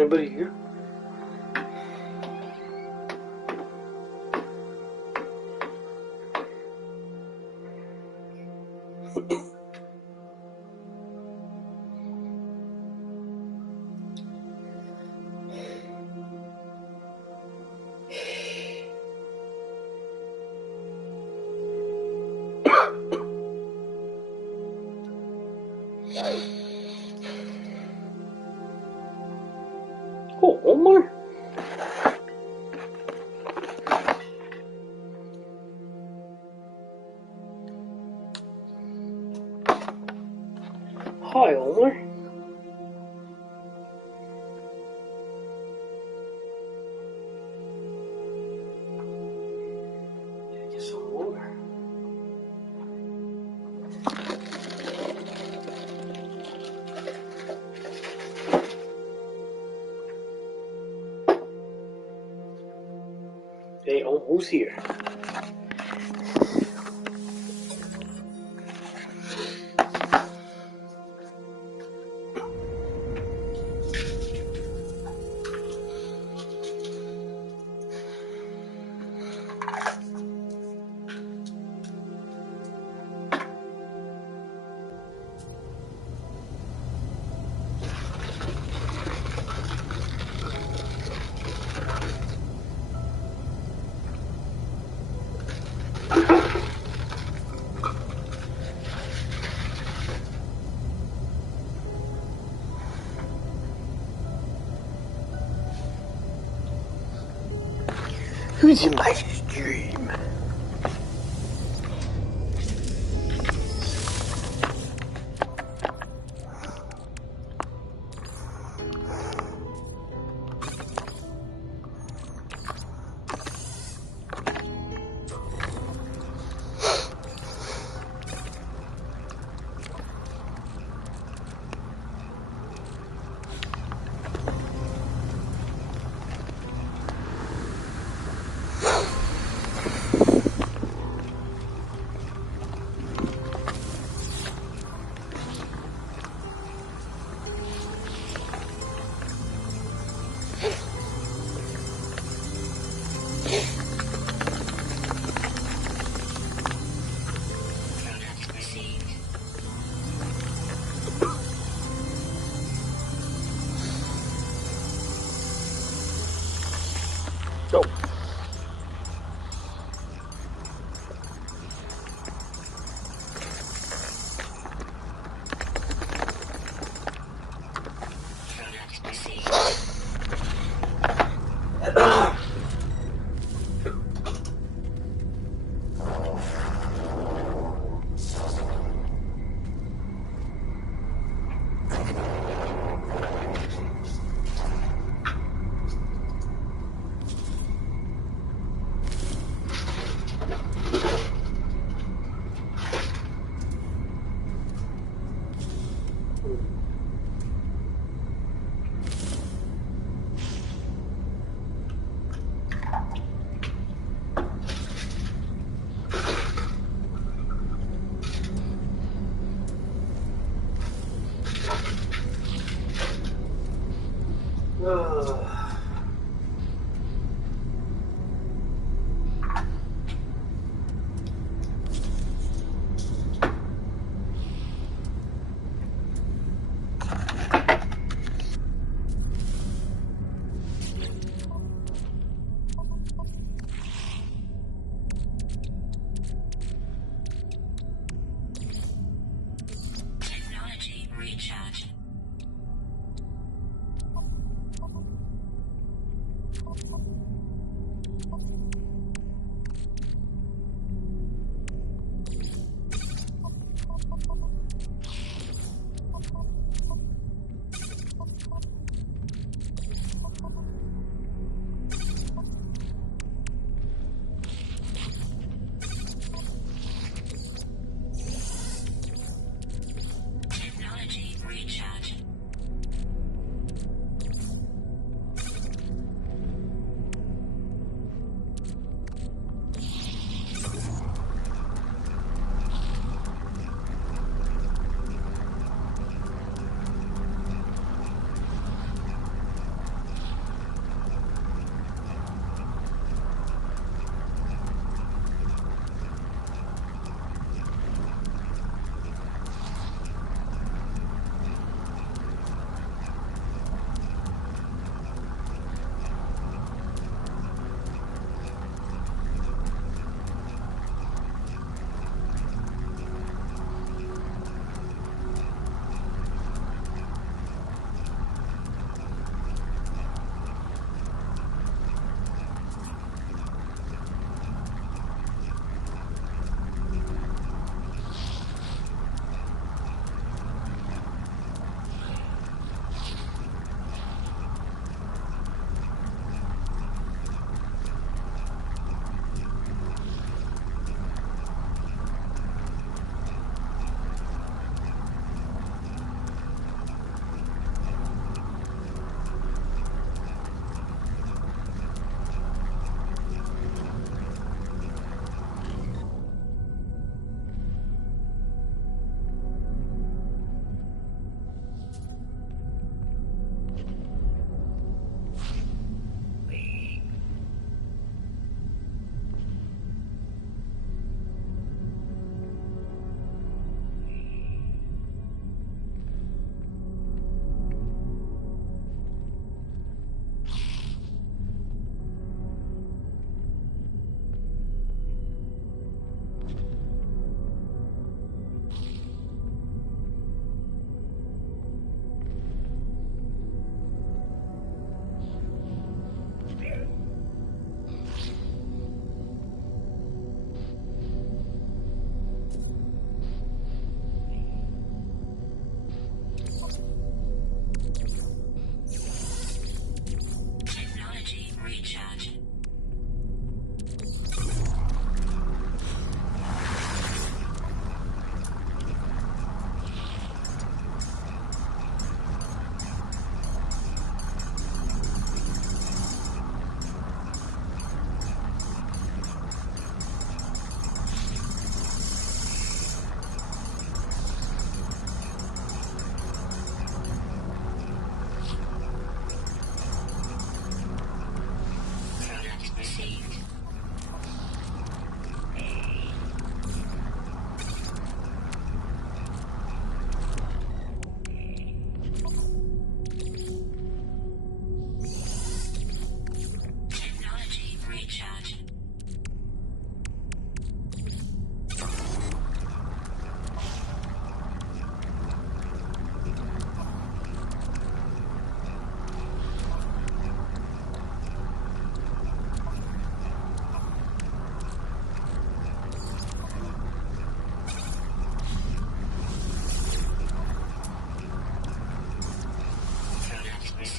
anybody here? Oh, one more? Hi, Omar. Get some more. Hey, who's here? Who's in my stream? Go.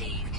received.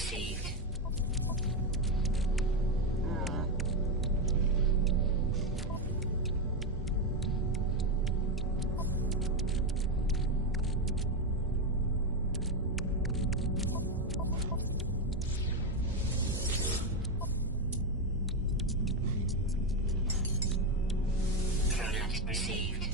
received. Product received.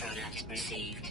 Product received.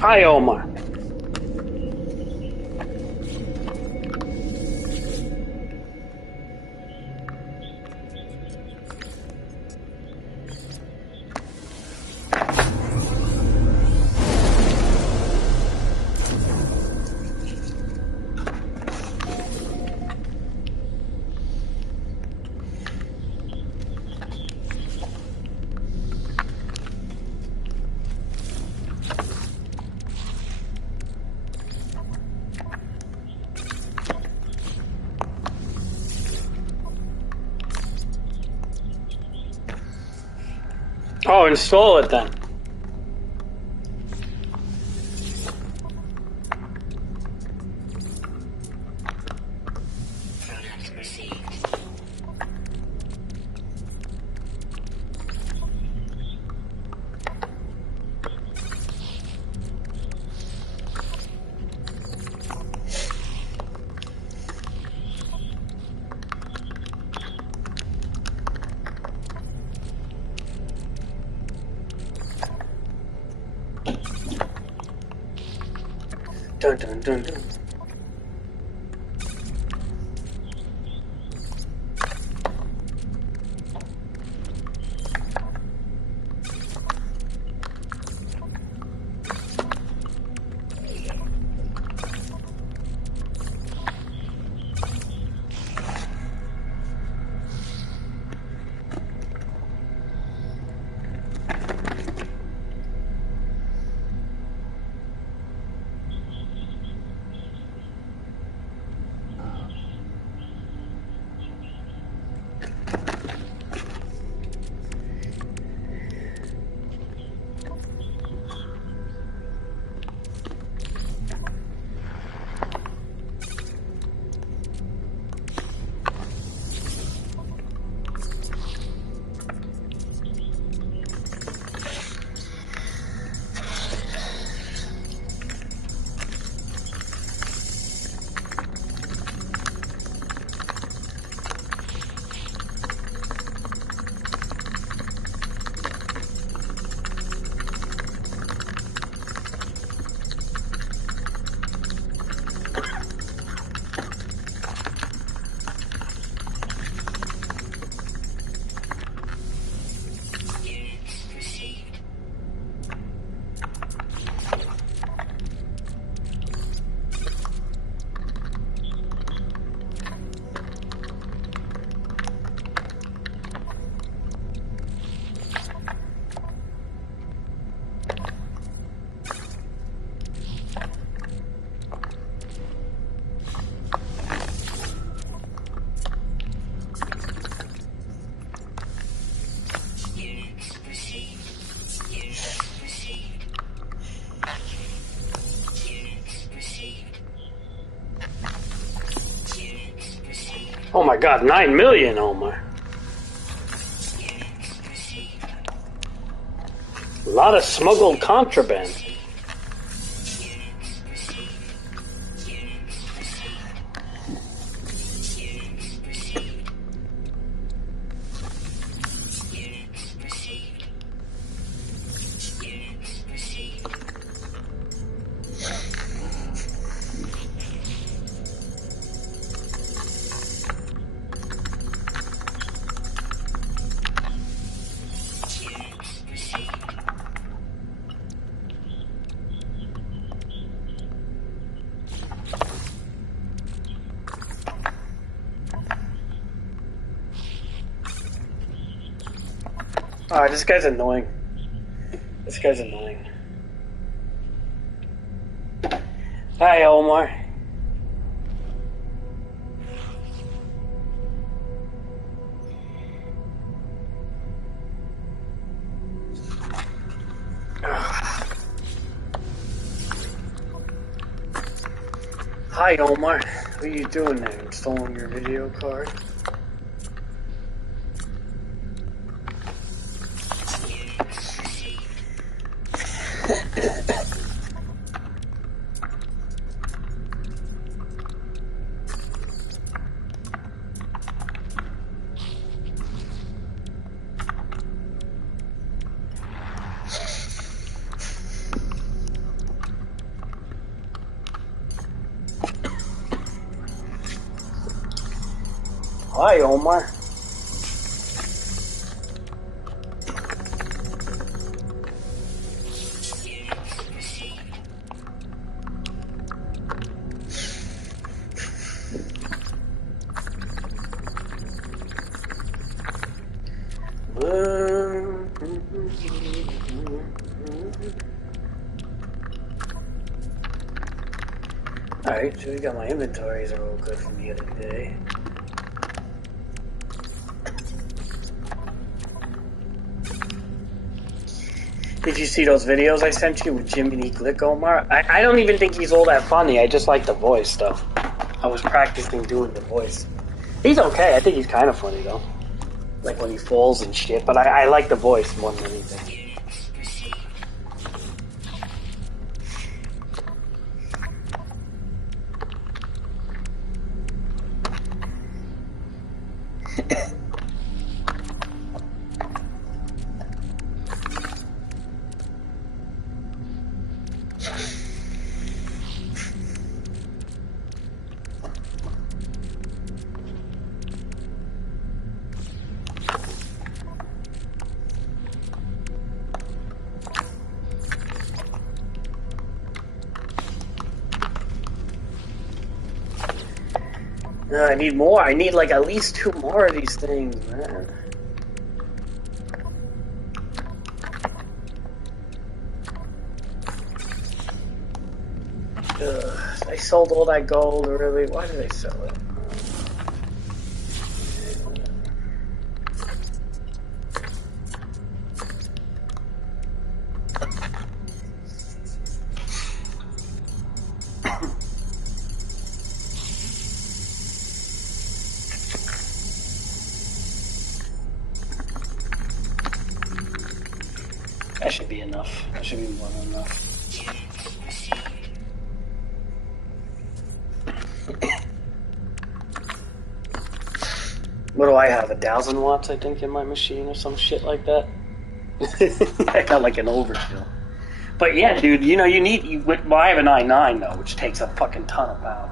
Hi, Omar. Oh, install it then. Product received. Dun dun dun dun. Oh my god, 9 million, Omar. A lot of smuggled contraband. Ah, this guy's annoying. This guy's annoying. Hi, Omar. Hi Omar, what are you doing there? Installing your video card? Hi Omar. Alright, so we got my inventories are all good from the other day. Did you see those videos I sent you with Jiminy Glick, Omar? I don't even think he's all that funny. I just like the voice stuff. I was practicing doing the voice. He's okay. I think he's kind of funny, though. Like when he falls and shit. But I like the voice more than anything. I need more. I need like at least 2 more of these things, man. I sold all that gold, really. Why did I sell it? That should be enough. That should be more than enough. What do I have? 1,000 watts, I think, in my machine or some shit like that. I got like an overkill. But yeah, dude, you know, you need. Well, I have an i9 though, which takes a fucking ton of power.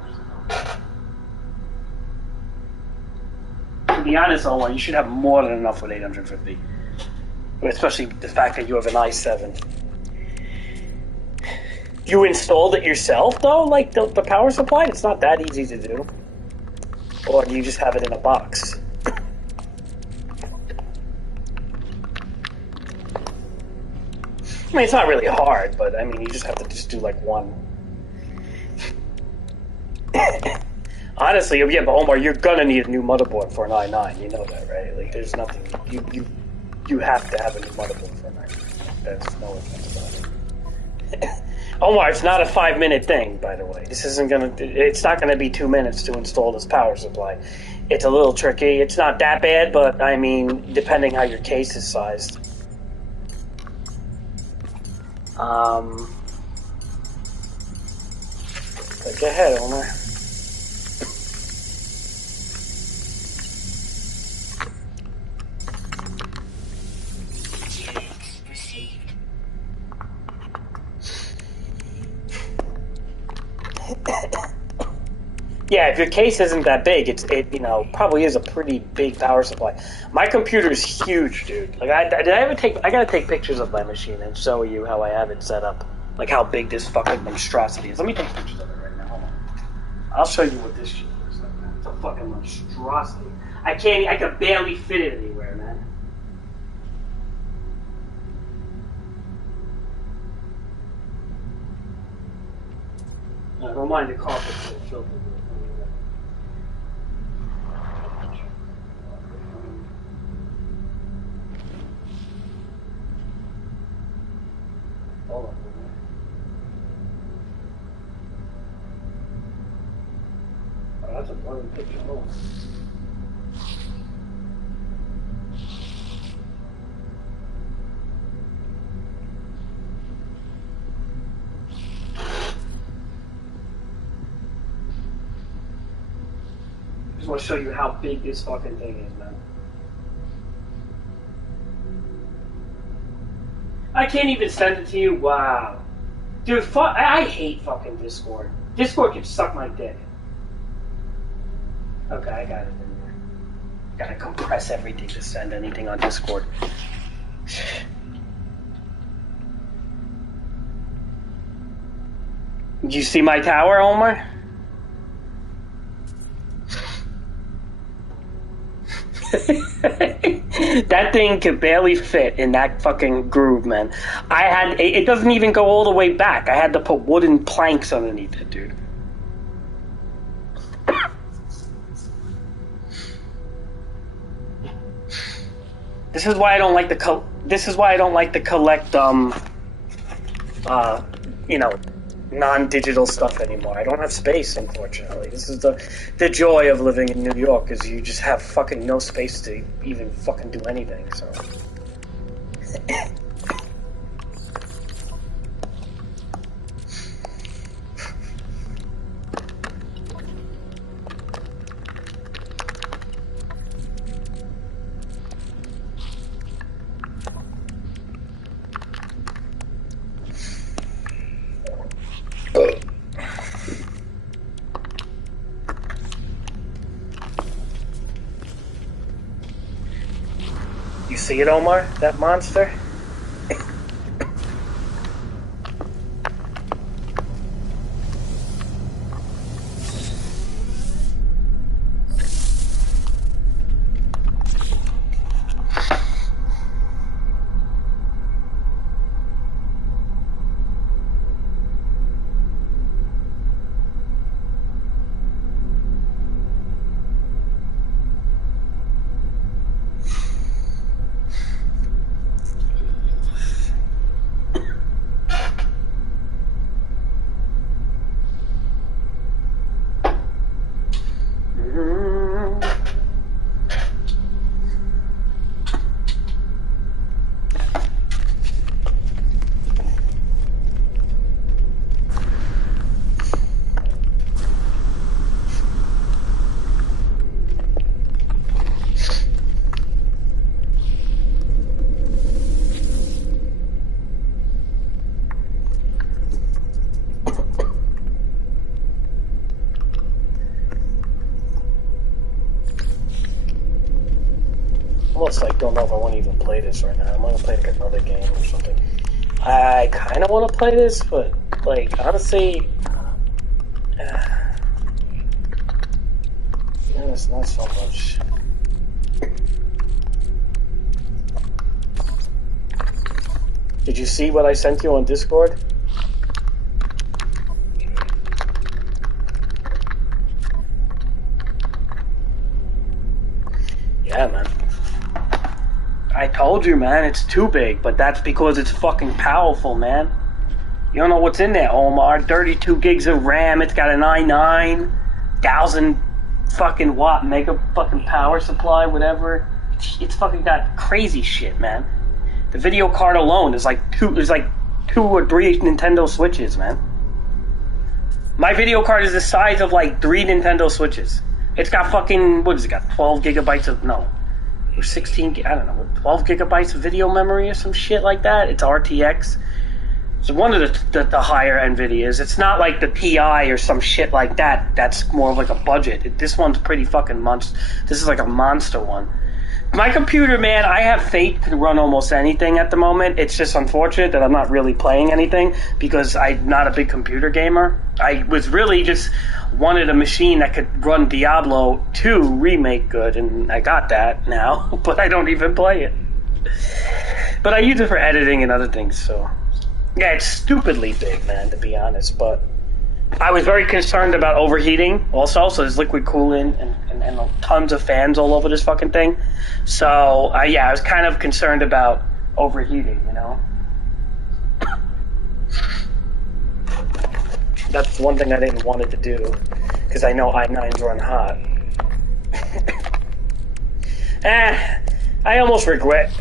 To be honest, Omar, you should have more than enough with 850. Especially the fact that you have an i7. You installed it yourself, though? Like, the power supply? It's not that easy to do. Or do you just have it in a box? I mean, it's not really hard, but, I mean, you just have to just do, like, one. Honestly, yeah, but Omar, you're gonna need a new motherboard for an i9. You know that, right? Like, there's nothing... You have to have a new motherboard for an i9. There's no offense about it. Omar, it's not a 5-minute thing, by the way. This isn't gonna... It's not gonna be 2 minutes to install this power supply. It's a little tricky. It's not that bad, but, I mean, depending how your case is sized. But go ahead, Omar. Yeah, if your case isn't that big, it you know, probably is a pretty big power supply. My computer's huge, dude. Like, I gotta take pictures of my machine and show you how I have it set up. Like, how big this fucking monstrosity is. Let me take pictures of it right now. Hold on. I'll show you what this shit looks like, man. It's a fucking monstrosity. I can barely fit it anywhere, man. I don't mind the carpet filter. Hold on. blurry picture. Oh. I just want to show you how big this fucking thing is, man. I can't even send it to you. Wow. Dude, I hate fucking Discord. Discord can suck my dick. Okay, I got it in there. Gotta compress everything to send anything on Discord. Did you see my tower, Omar? That thing could barely fit in that fucking groove, man. It doesn't even go all the way back. I had to put wooden planks underneath it, dude. This is why I don't like to collect you know, non-digital stuff anymore. I don't have space, unfortunately. This is the joy of living in New York, is you just have fucking no space to even fucking do anything, so. See it, Omar? That monster? Like, don't know if I want to even play this right now. I'm gonna play like another game or something. I kind of want to play this, but like honestly, it's not so much. Did you see what I sent you on Discord? Yeah, man. I told you, man, it's too big, but that's because it's fucking powerful, man. You don't know what's in there, Omar. 32 gigs of RAM, it's got an i9, 1,000 fucking watt mega fucking power supply, whatever. It's fucking got crazy shit, man. The video card alone is like two or three Nintendo Switches, man. My video card is the size of like 3 Nintendo Switches. It's got fucking, what has it got, 12 gigabytes of, no. Or 16, I don't know, 12 gigabytes of video memory or some shit like that. It's RTX. It's one of the higher NVIDIAs. It's not like the TI or some shit like that. That's more of like a budget. This one's pretty fucking monster. This is like a monster one. My computer, man, I have faith to run almost anything at the moment. It's just unfortunate that I'm not really playing anything because I'm not a big computer gamer. I was really just wanted a machine that could run Diablo 2 Remake good, and I got that now, but I don't even play it. But I use it for editing and other things, so... Yeah, it's stupidly big, man, to be honest, but... I was very concerned about overheating also, so there's liquid cooling and tons of fans all over this fucking thing. So, yeah, I was kind of concerned about overheating, you know? That's one thing I didn't want it to do. because I know i9s run hot. I almost regret.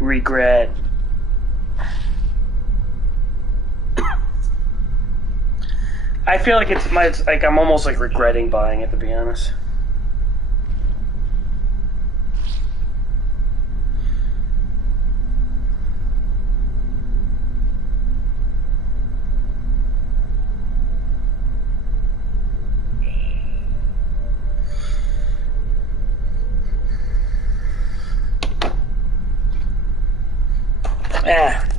Regret. I feel like it's like I'm almost like regretting buying it, to be honest.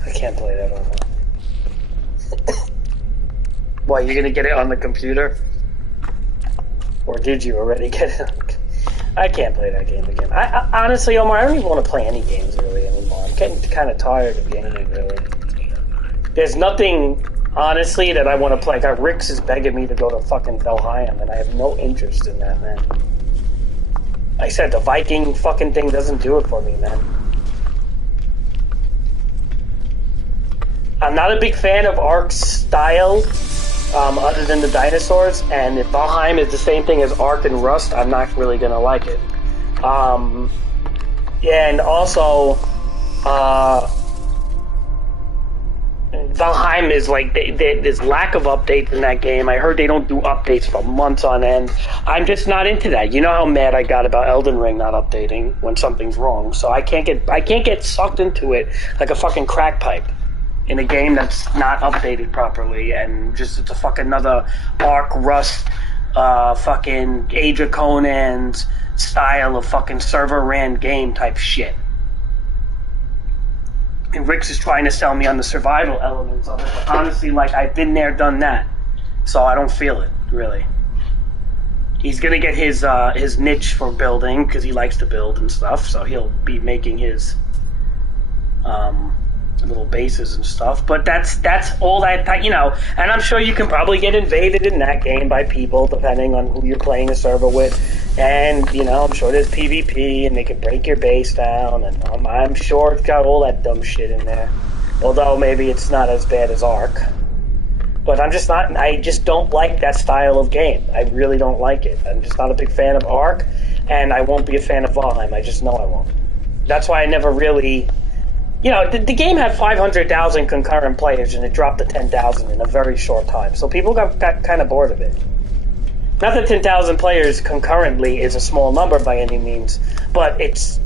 I can't play that on that. Why, you're gonna get it on the computer? Or did you already get it? I can't play that game again. I honestly, Omar, I don't even want to play any games really anymore. I'm getting kind of tired of gaming, really. There's nothing, honestly, that I want to play. Like, Rix is begging me to go to fucking Valheim, and I have no interest in that, man. Like I said, the Viking fucking thing doesn't do it for me, man. I'm not a big fan of Ark's style, other than the dinosaurs, and if Valheim is the same thing as Ark and Rust, I'm not really gonna like it. Yeah, and also, Valheim is like, there's lack of updates in that game. I heard they don't do updates for months on end. I'm just not into that. You know how mad I got about Elden Ring not updating when something's wrong, so I can't get sucked into it like a fucking crack pipe in a game that's not updated properly, and just it's a fucking another Ark, Rust, fucking Age of Conan's style of fucking server ran game type shit. And Rix is trying to sell me on the survival elements of it, but honestly, like, I've been there, done that, so I don't feel it, really. He's gonna get his niche for building, because he likes to build and stuff, so he'll be making his little bases and stuff, but that's all that, you know, and I'm sure you can probably get invaded in that game by people depending on who you're playing a server with, and, you know, I'm sure there's PvP and they can break your base down, and I'm sure it's got all that dumb shit in there, although maybe it's not as bad as Ark, but I just don't like that style of game. I really don't like it. I'm just not a big fan of Ark, and I won't be a fan of Valheim. I just know I won't. That's why I never really... You know, the game had 500,000 concurrent players, and it dropped to 10,000 in a very short time. So people got kind of bored of it. Not that 10,000 players concurrently is a small number by any means, but it's...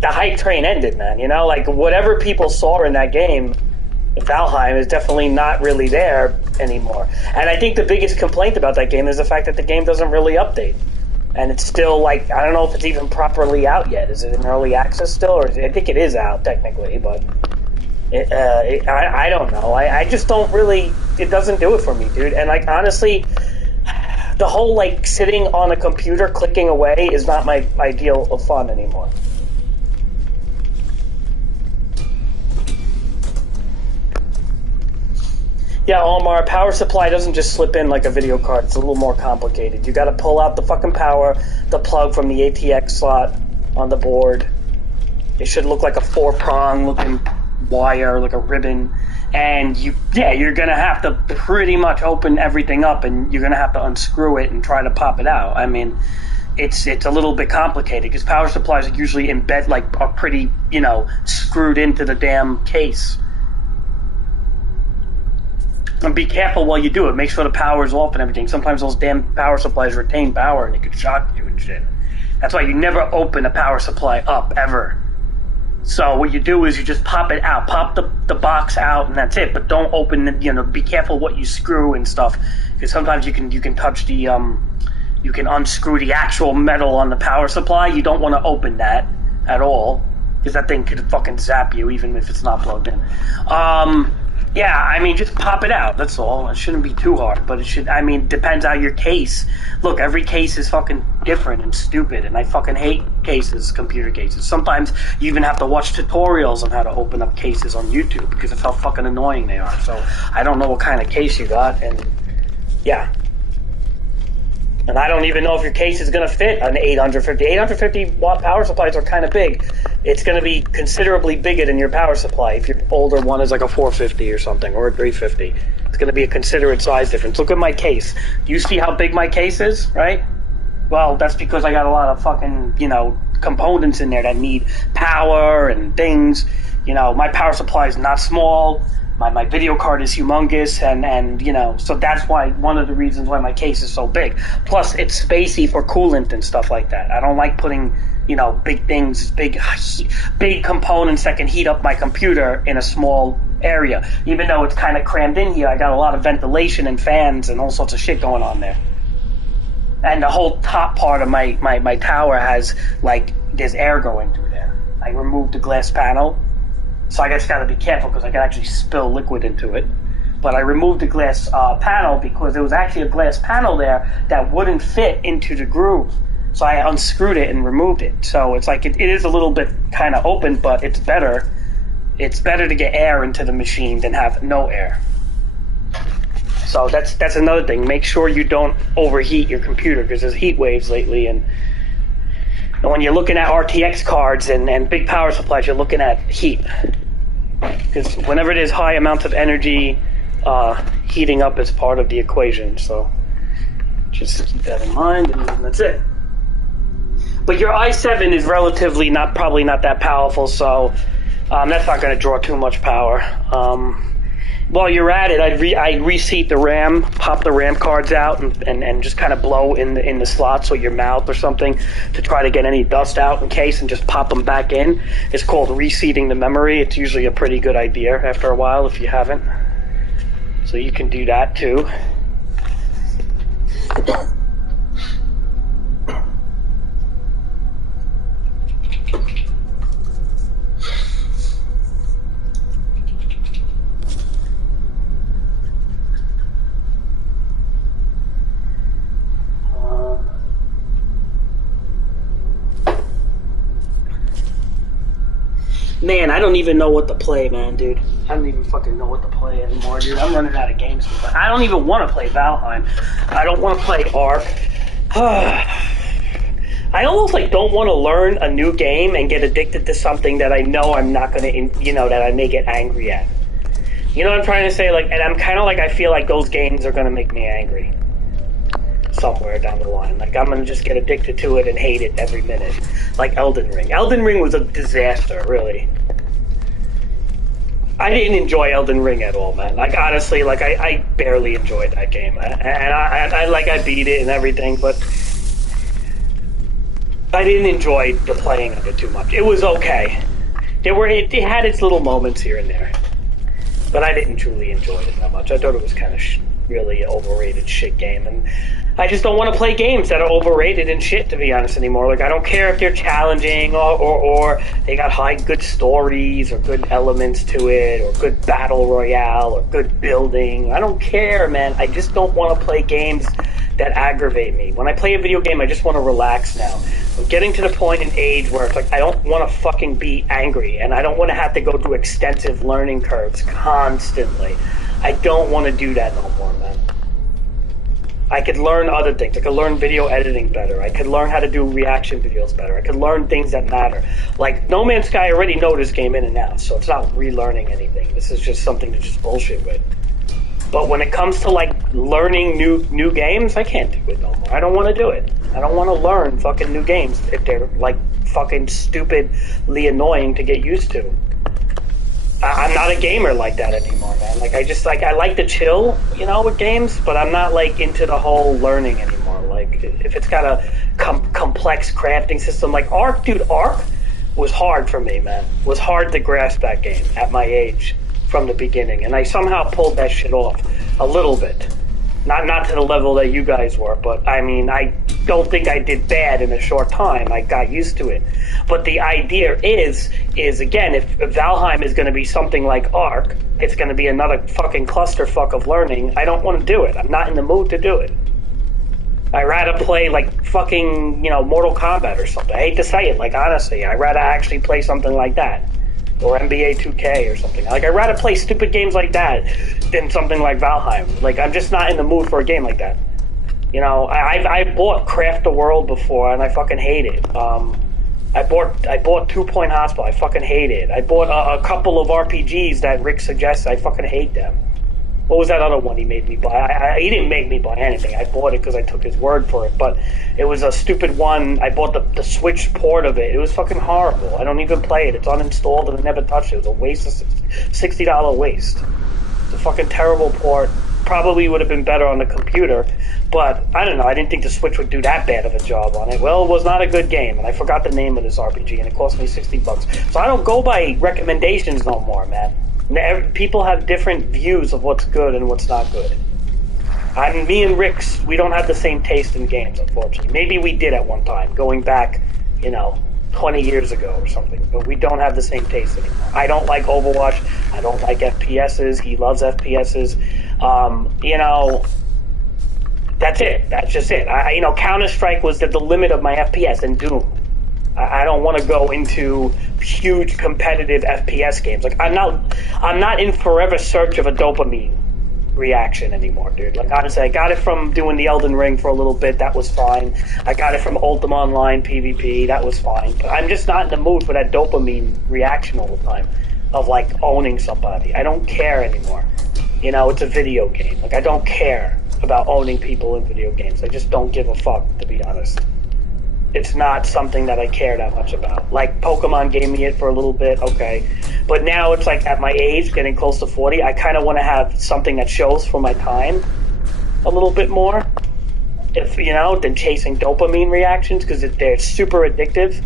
The hype train ended, man, you know? Like, whatever people saw in that game, Valheim, is definitely not really there anymore. And I think the biggest complaint about that game is the fact that the game doesn't really update. And it's still, like, I don't know if it's even properly out yet. Is it in early access still? Or I think it is out, technically, but I don't know. I just don't really... It doesn't do it for me, dude. And, like, honestly, the whole, like, sitting on a computer clicking away is not my ideal of fun anymore. Yeah, Omar, power supply doesn't just slip in like a video card. It's a little more complicated. You gotta pull out the fucking the plug from the ATX slot on the board. It should look like a 4-prong looking wire, like a ribbon. And you're gonna have to pretty much open everything up, and you're gonna have to unscrew it and try to pop it out. I mean, it's a little bit complicated, because power supplies are usually are pretty, you know, screwed into the damn case. And be careful while you do it. Make sure the power's off and everything. Sometimes those damn power supplies retain power and it could shock you and shit. That's why you never open a power supply up, ever. So what you do is you just pop it out. Pop the box out, and that's it. But don't open it, you know, be careful what you screw and stuff. Because sometimes you can touch the, you can unscrew the actual metal on the power supply. You don't want to open that at all, because that thing could fucking zap you even if it's not plugged in. Yeah, I mean, just pop it out, that's all. It shouldn't be too hard, but it should, I mean, depends on your case. Look, every case is fucking different and stupid, and I fucking hate cases, computer cases. Sometimes you even have to watch tutorials on how to open up cases on YouTube, because of how fucking annoying they are. So, I don't know what kind of case you got, and, yeah. And I don't even know if your case is going to fit an 850. 850 watt power supplies are kind of big. It's going to be considerably bigger than your power supply if your older one is like a 450 or something, or a 350. It's going to be a considerate size difference. Look at my case. You see how big my case is, right? Well, that's because I got a lot of fucking, components in there that need power and things. My power supply is not small. My video card is humongous, and so that's why one of the reasons why my case is so big. Plus, it's spacey for coolant and stuff like that. I don't like putting, big things, big components that can heat up my computer in a small area. Even though it's kind of crammed in here, I got a lot of ventilation and fans and all sorts of shit going on there. And the whole top part of my tower has, there's air going through there. I removed the glass panel. So I just got to be careful because I can actually spill liquid into it. But I removed the glass panel because there was actually a glass panel there that wouldn't fit into the groove. So I unscrewed it and removed it. So it's it is a little bit kind of open, but it's better. It's better to get air into the machine than have no air. So that's another thing. Make sure you don't overheat your computer because there's heat waves lately, and when you're looking at RTX cards and big power supplies, you're looking at heat. Because whenever there's high amounts of energy, heating up is part of the equation. So just keep that in mind, and that's it. But your i7 is relatively probably not that powerful, so that's not going to draw too much power. While you're at it, I'd reseat the RAM, pop the RAM cards out, and just kind of blow in the slots with your mouth or something to try to get any dust out in case, and just pop them back in. It's called reseating the memory. It's usually a pretty good idea after a while if you haven't. So you can do that too. Man, I don't even know what to play, man, dude. I don't even fucking know what to play anymore, dude. I'm running out of games to play. I don't even want to play Valheim. I don't want to play Ark. I almost don't want to learn a new game and get addicted to something that I know I'm not going to, that I may get angry at. You know what I'm trying to say? And I'm kind of I feel like those games are going to make me angry somewhere down the line. I'm going to just get addicted to it and hate it every minute. Like Elden Ring. Elden Ring was a disaster, really. I didn't enjoy Elden Ring at all, man. Honestly, I barely enjoyed that game. And I beat it and everything, but I didn't enjoy the playing of it too much. It was okay. It had its little moments here and there. But I didn't truly enjoy it that much. I thought it was kind of really overrated shit game, and I just don't want to play games that are overrated and shit, to be honest, anymore. I don't care if they're challenging or they got good stories or good elements to it or good battle royale or good building. I don't care, man. I just don't want to play games that aggravate me. When I play a video game, I just want to relax now. I'm getting to the point in age where it's I don't want to fucking be angry, and I don't want to have to go through extensive learning curves constantly. I don't want to do that no more, man. I could learn other things. I could learn video editing better. I could learn how to do reaction videos better. I could learn things that matter. No Man's Sky, I already know this game in and out, so it's not relearning anything. This is just something to just bullshit with. But when it comes to learning new games, I can't do it no more. I don't want to do it. I don't want to learn fucking new games if they're fucking stupidly annoying to get used to. I'm not a gamer like that anymore, man. I like to chill, with games, but I'm not into the whole learning anymore. If it's got a complex crafting system, Ark, dude, Ark was hard for me, man. It was hard to grasp that game at my age from the beginning, and I somehow pulled that shit off a little bit. Not to the level that you guys were, but I don't think I did bad in a short time. I got used to it. But the idea is again, if Valheim is going to be something like Ark, it's going to be another fucking clusterfuck of learning. I don't want to do it. I'm not in the mood to do it. I'd rather play fucking, Mortal Kombat or something. I hate to say it, honestly. I'd rather actually play something like that. Or NBA 2K or something. I'd rather play stupid games like that than something like Valheim. I'm just not in the mood for a game like that. I bought Craft the World before, and I fucking hate it. I bought 2 Point Hospital. I fucking hate it. I bought a couple of RPGs that Rick suggests. I fucking hate them. What was that other one he made me buy? He didn't make me buy anything. I bought it because I took his word for it. But it was a stupid one. I bought the Switch port of it. It was fucking horrible. I don't even play it. It's uninstalled and I never touched it. It was a waste of $60 waste. It's a fucking terrible port. Probably would have been better on the computer. But I don't know. I didn't think the Switch would do that bad of a job on it. Well, it was not a good game. And I forgot the name of this RPG. And it cost me $60. So I don't go by recommendations no more, man. People have different views of what's good and what's not good. Me and Rick's, we don't have the same taste in games, unfortunately. Maybe we did at one time, going back, 20 years ago or something. But we don't have the same taste anymore. I don't like Overwatch. I don't like FPSs. He loves FPSs. That's it. That's just it. Counter-Strike was the limit of my FPS, and Doom. I don't want to go into huge competitive FPS games. Like I'm not in forever search of a dopamine reaction anymore, dude. Like honestly, I got it from doing the Elden Ring for a little bit. That was fine. I got it from Ultima Online PvP. That was fine. But I'm just not in the mood for that dopamine reaction all the time of like owning somebody. I don't care anymore. It's a video game. Like I don't care about owning people in video games. I just don't give a fuck, to be honest. It's not something that I care that much about. Like, Pokemon gave me it for a little bit, okay. But now it's like, at my age, getting close to 40, I kind of want to have something that shows for my time a little bit more. Than chasing dopamine reactions, because they're super addictive.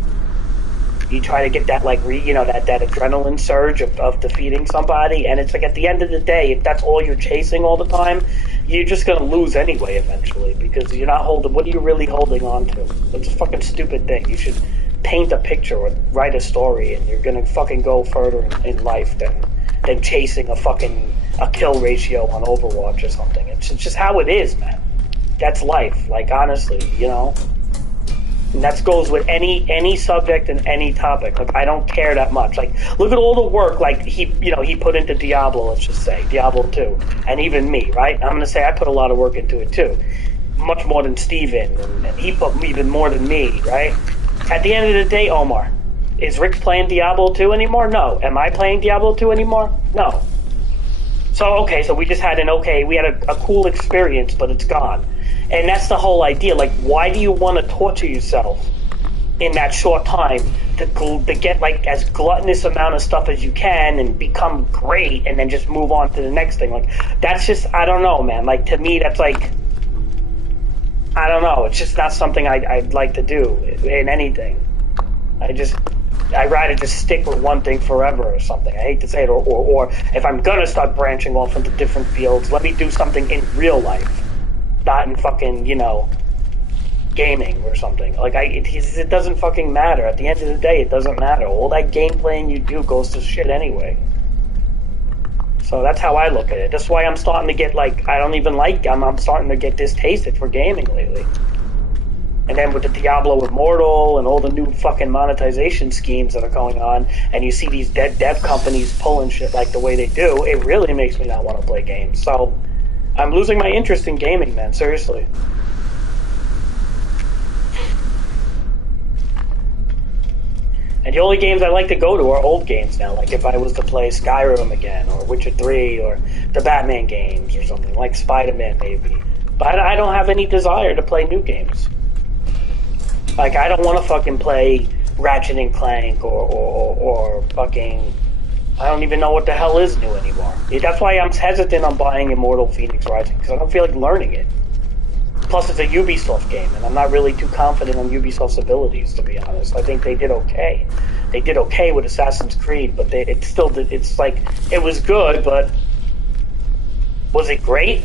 You try to get that, like, that adrenaline surge of defeating somebody, and it's like, at the end of the day, if that's all you're chasing all the time, you're just going to lose anyway eventually, because you're not what are you really holding on to? It's a fucking stupid thing. You should paint a picture or write a story, and you're going to fucking go further in life than chasing a kill ratio on Overwatch or something. It's just how it is, man. That's life, like, honestly, And that goes with any subject and any topic. Like, I don't care that much. Like, look at all the work, like, he put into Diablo, let's just say, Diablo 2. And even me, right? I'm going to say I put a lot of work into it, too. Much more than Steven, and he put even more than me, right? At the end of the day, Omar, is Rick playing Diablo 2 anymore? No. Am I playing Diablo 2 anymore? No. So we just had we had a cool experience, but it's gone. And that's the whole idea. Like, why do you want to torture yourself in that short time to get, like, as gluttonous amount of stuff as you can and become great and then just move on to the next thing? Like, that's just, I don't know, man. Like, to me, that's like, I don't know. It's just not something I'd like to do in anything. I'd rather just stick with one thing forever or something. I hate to say it. Or if I'm going to start branching off into different fields, let me do something in real life. Not in fucking, gaming or something. Like, it doesn't fucking matter. At the end of the day, it doesn't matter. All that game playing you do goes to shit anyway. So that's how I look at it. That's why I'm starting to get, like, I'm starting to get distasteful for gaming lately. And then with the Diablo Immortal and all the new fucking monetization schemes that are going on, and you see these dead dev companies pulling shit like the way they do, it really makes me not want to play games. So I'm losing my interest in gaming, man. Seriously. And the only games I like to go to are old games now. Like if I was to play Skyrim again, or Witcher 3, or the Batman games, or something. Like Spider-Man, maybe. But I don't have any desire to play new games. Like, I don't want to fucking play Ratchet and Clank, or fucking... I don't even know what the hell is new anymore. That's why I'm hesitant on buying Immortal Phoenix Rising, because I don't feel like learning it. Plus, it's a Ubisoft game, and I'm not really too confident on Ubisoft's abilities, to be honest. I think they did okay. They did okay with Assassin's Creed, but it's like, it was good, but was it great?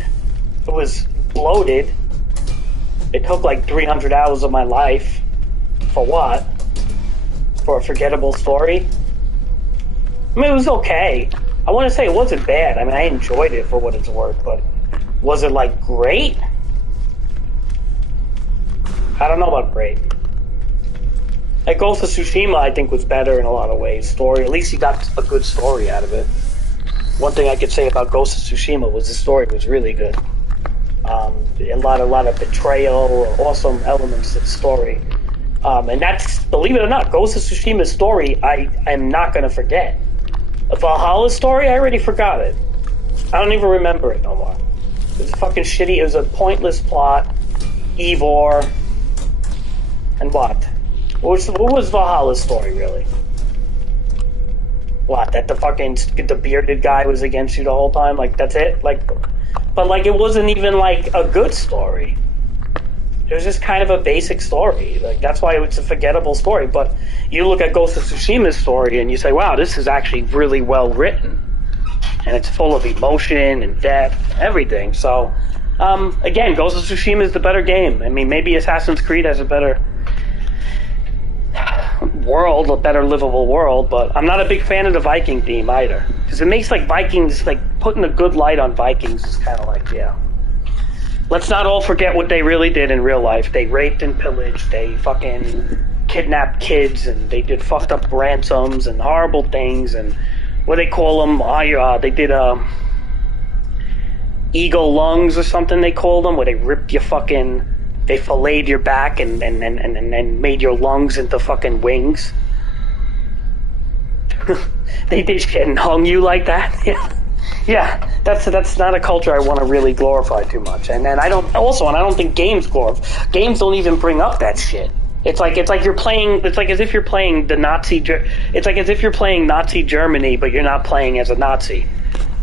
It was bloated. It took like 300 hours of my life. For what? For a forgettable story? I mean, it was okay. I want to say it wasn't bad. I mean, I enjoyed it for what it's worth, but was it, like, great? I don't know about great. Like, Ghost of Tsushima, I think, was better in a lot of ways. Story, at least you got a good story out of it. One thing I could say about Ghost of Tsushima was the story was really good. A lot of betrayal, awesome elements to the story. And that's, believe it or not, Ghost of Tsushima's story, I'm not going to forget. Valhalla's story, I already forgot it. I don't even remember it no more. It was fucking shitty. It was a pointless plot. Ivor. And what? What was Valhalla's story, really? What, that the bearded guy was against you the whole time? Like, that's it? Like, but, like, it wasn't even, like, a good story. It was just kind of a basic story. Like, that's why it's a forgettable story. But you look at Ghost of Tsushima's story and you say, wow, this is actually really well written. And it's full of emotion and depth, everything. So, again, Ghost of Tsushima is the better game. I mean, maybe Assassin's Creed has a better world, a better livable world, but I'm not a big fan of the Viking theme either. Because it makes, like, Vikings, like, putting a good light on Vikings is kind of like, yeah. Let's not all forget what they really did in real life. They raped and pillaged, they fucking kidnapped kids, and they did fucked up ransoms and horrible things, and what they call them, they did, eagle lungs or something they called them, where they ripped your fucking, they filleted your back and made your lungs into fucking wings. They did shit and hung you like that. Yeah, that's not a culture I want to really glorify too much. And I don't think games glorify. Games don't even bring up that shit. It's like you're playing. It's like as if you're playing the Nazi. It's like as if you're playing Nazi Germany, but you're not playing as a Nazi.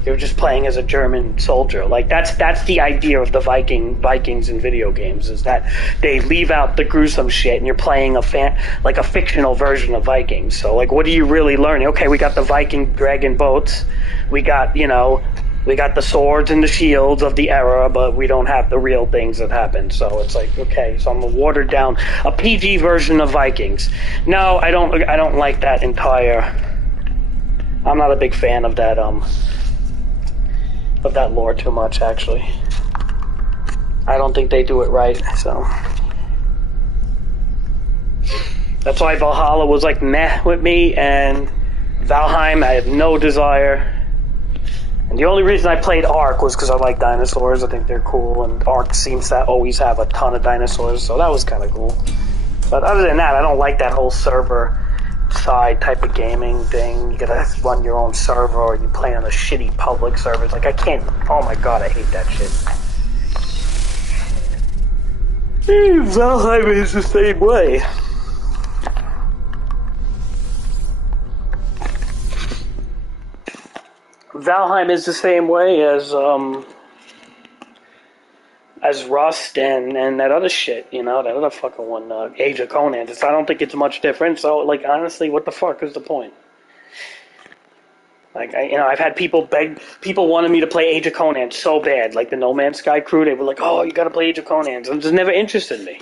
You're just playing as a German soldier. Like that's the idea of the Vikings in video games, is that they leave out the gruesome shit and you're playing a fictional version of Vikings. So like, what are you really learning? Okay, we got the Viking dragon boats, we got the swords and the shields of the era, but we don't have the real things that happened. So it's like, okay, so I'm a watered down, a PG version of Vikings. No, I don't like that entire. I'm not a big fan of that lore too much, actually. I don't think they do it right, so. That's why Valhalla was like meh with me, and Valheim I had no desire. And the only reason I played Ark was because I like dinosaurs. I think they're cool, and Ark seems to always have a ton of dinosaurs, so that was kind of cool. But other than that, I don't like that whole server side type of gaming thing. You gotta run your own server, or you play on a shitty public server. Like, I can't. Oh my god, I hate that shit. Valheim is the same way. Valheim is the same way as Rust and that other shit, that other fucking one, Age of Conan. I don't think it's much different. So, like, honestly, what the fuck is the point? Like, I've had people wanted me to play Age of Conan so bad. Like, the No Man's Sky crew, they were like, oh, you gotta play Age of Conan. It just never interested me.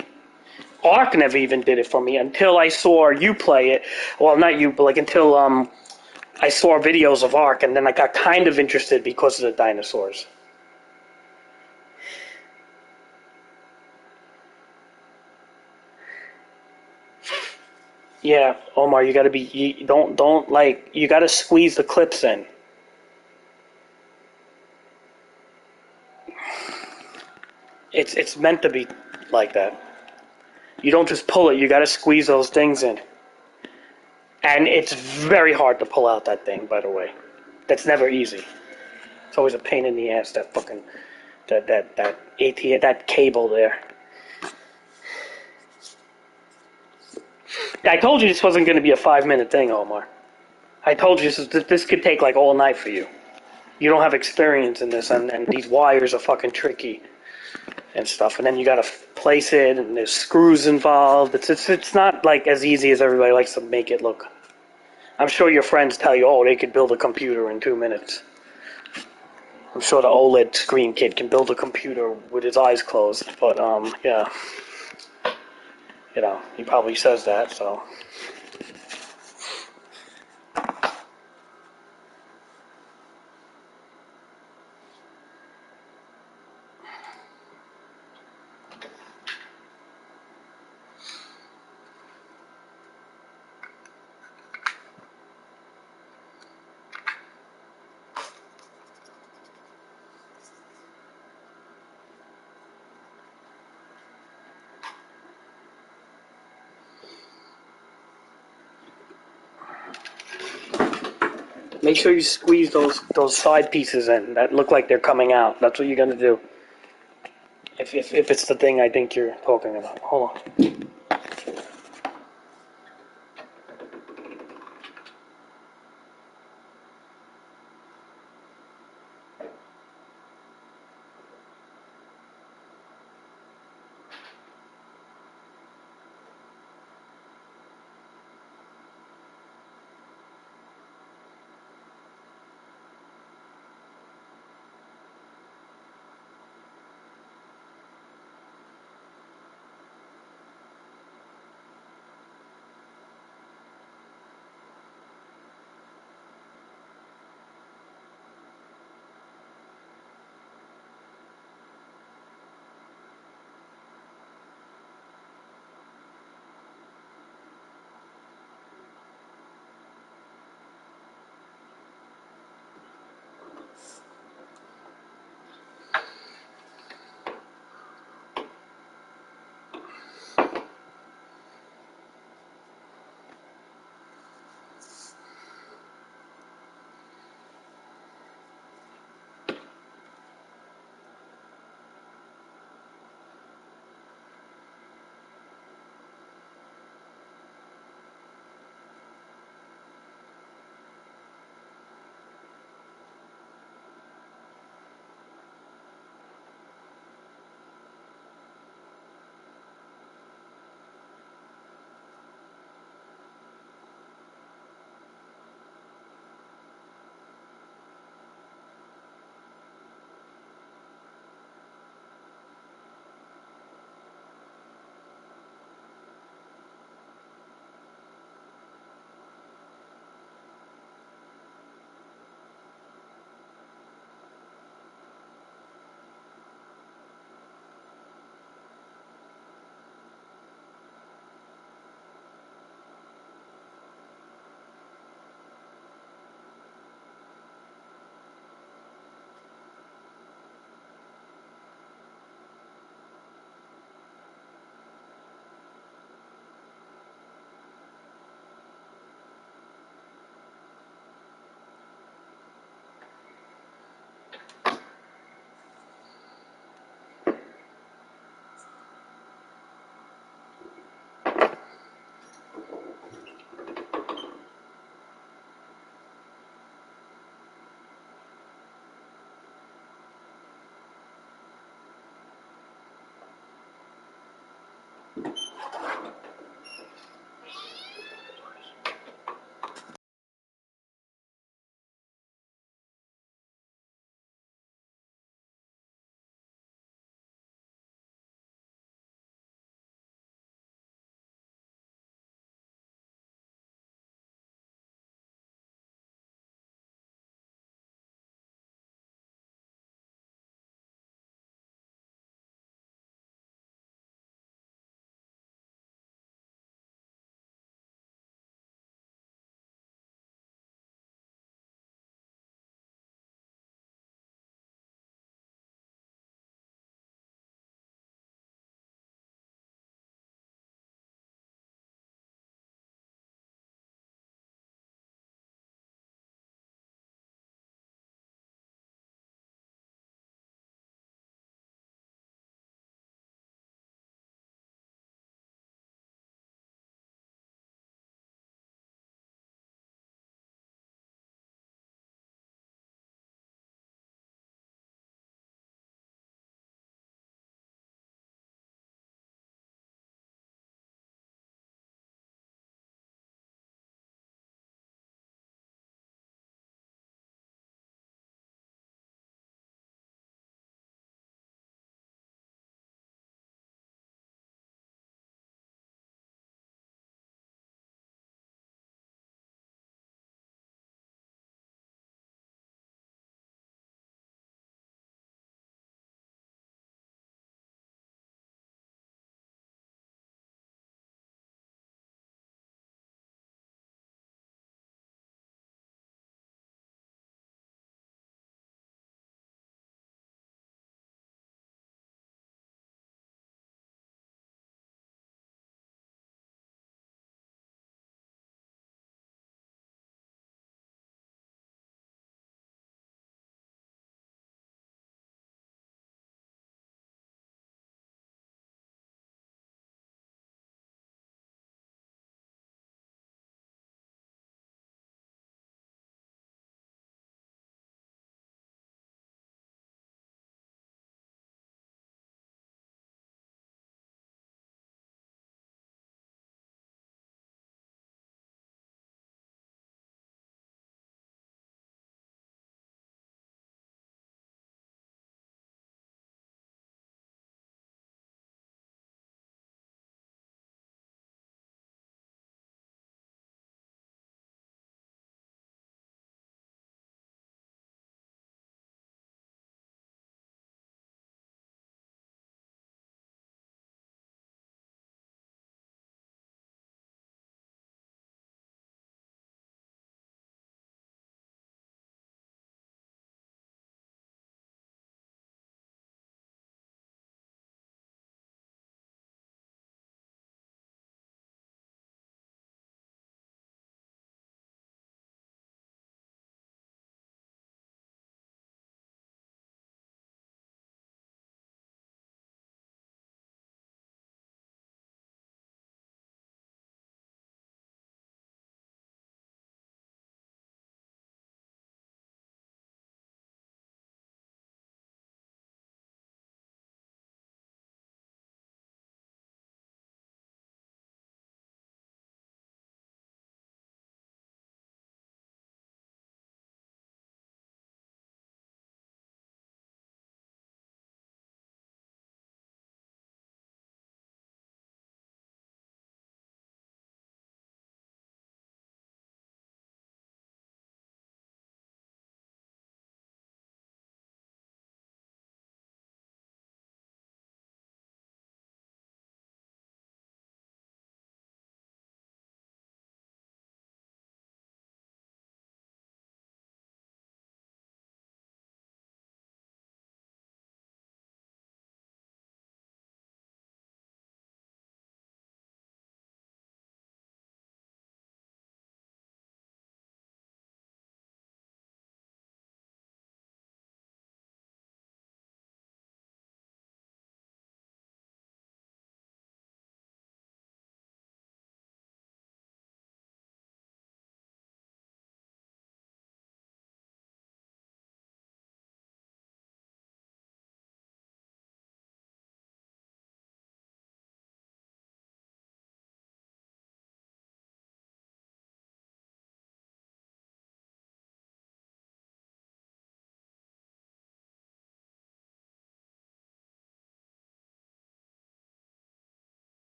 Ark never even did it for me until I saw you play it. Well, not you, but, like, until, I saw videos of Ark, and then I got kind of interested because of the dinosaurs. Yeah, Omar, you gotta squeeze the clips in. It's meant to be like that. You don't just pull it, you gotta squeeze those things in. And it's very hard to pull out that thing, by the way. That's never easy. It's always a pain in the ass, that fucking that cable there. I told you this wasn't going to be a 5-minute thing, Omar. I told you this could take like all night for you. You don't have experience in this, and these wires are fucking tricky and stuff. And then you got to place it, and there's screws involved. It's not like as easy as everybody likes to make it look. I'm sure your friends tell you, oh, they could build a computer in 2 minutes. I'm sure the OLED screen kid can build a computer with his eyes closed. But yeah, he probably says that, so. Make sure you squeeze those side pieces in that look like they're coming out. That's what you're gonna do. If it's the thing I think you're talking about. Hold on.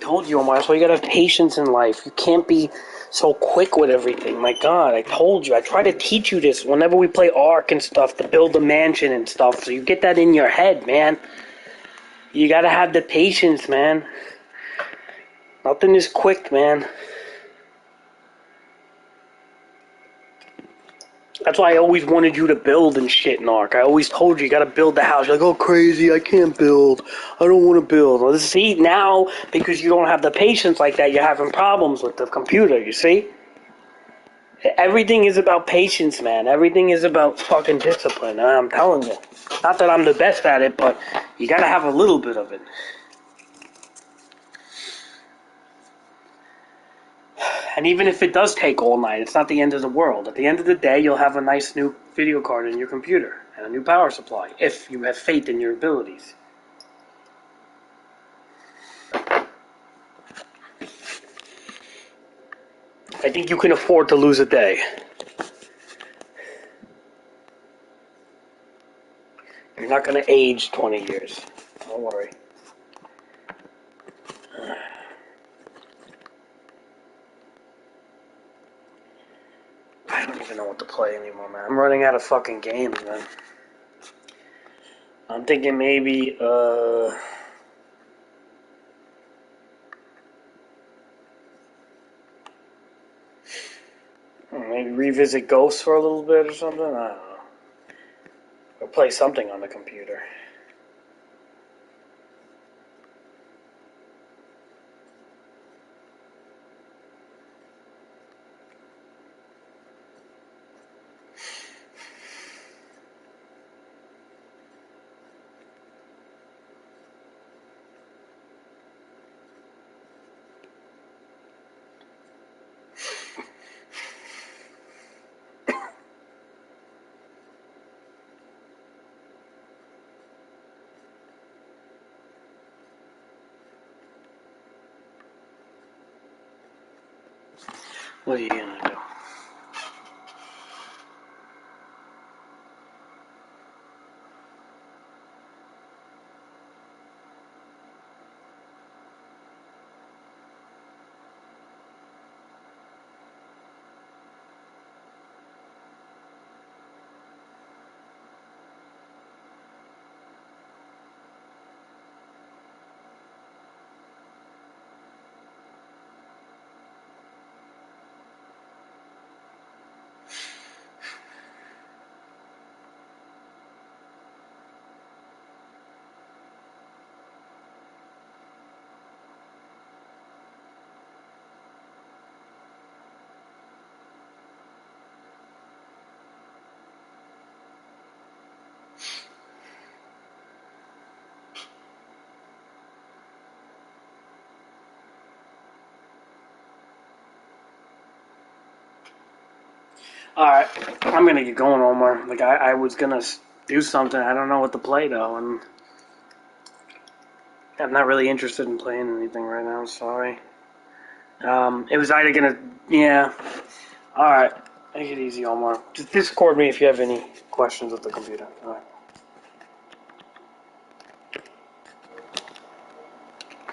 told you, Omar. That's why you gotta have patience in life. You can't be so quick with everything. My God, I told you. I try to teach you this whenever we play Ark and stuff, to build a mansion and stuff, so you get that in your head, man. You gotta have the patience, man. Nothing is quick, man. That's why I always wanted you to build and shit in Ark. I always told you gotta build the house. You're like, oh, crazy, I can't build. I don't want to build. Well, see, now, because you don't have the patience like that, you're having problems with the computer, you see? Everything is about patience, man. Everything is about fucking discipline. I'm telling you. Not that I'm the best at it, but you gotta have a little bit of it. And even if it does take all night, it's not the end of the world. At the end of the day, you'll have a nice new video card in your computer and a new power supply, if you have faith in your abilities. I think you can afford to lose a day. You're not going to age 20 years. Don't worry. I don't even know what to play anymore, man. I'm running out of fucking games, man. I'm thinking maybe, maybe revisit Ghosts for a little bit or something? I don't know. Or play something on the computer. What are you gonna do? Alright, I'm gonna get going, Omar. Like, I was gonna do something. I don't know what to play, though, and I'm not really interested in playing anything right now. Sorry. It was either gonna... Yeah. Alright. Take it easy, Omar. Just Discord me if you have any questions with the computer. Alright.